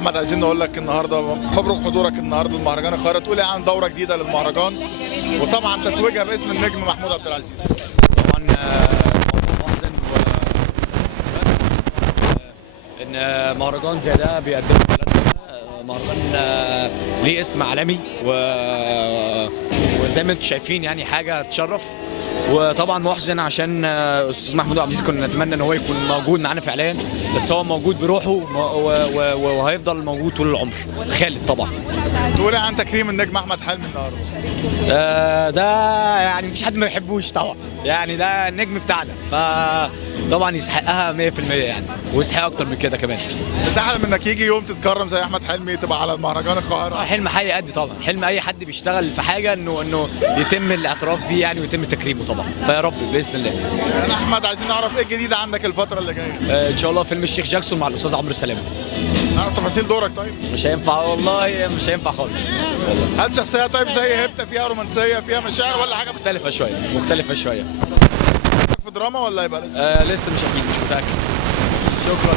احمد عايزين نقول لك النهارده مبروك حضورك النهارده لمهرجان القاهره، تقول ايه عن دوره جديده للمهرجان وطبعا تتويجها باسم النجم محمود عبد العزيز. طبعا موضوع محزن ان مهرجان زي ده بيقدمه بلدنا. مهرجان ليه اسم عالمي وزي ما انتم شايفين يعني حاجه تشرف. وطبعا محزن عشان استاذ محمود عبد العزيز كنا نتمنى ان هو يكون موجود معانا فعليا، بس هو موجود بروحه وهيفضل موجود طول العمر. خالد طبعا. تقول ايه عن تكريم النجم احمد حلمي النهارده؟ ده يعني مفيش حد ما يحبوش طبعا، يعني ده النجم بتاعنا فطبعا يستحقها 100% يعني، ويستحق اكتر من كده كمان. تحلم انك يجي يوم تتكرم زي احمد حلمي تبقى على المهرجان القاهره؟ حلم حي قد طبعا، حلم اي حد بيشتغل في حاجه انه يتم الاعتراف بيه يعني ويتم تكريمه طبعا، فيا رب باذن الله. يعني احمد عايزين نعرف ايه الجديد عندك الفتره اللي جايه؟ ان شاء الله فيلم الشيخ جاكسون مع الاستاذ عمرو السلامه. نعرف تفاصيل دورك طيب؟ مش هينفع والله، مش هينفع خالص والله. هل شخصيه طيب زي هبته فيها رومانسيه فيها مشاعر ولا حاجه مختلفه شويه. في دراما ولا يبقى لسه؟ لسه مش اكيد، مش متاكد. شكرا.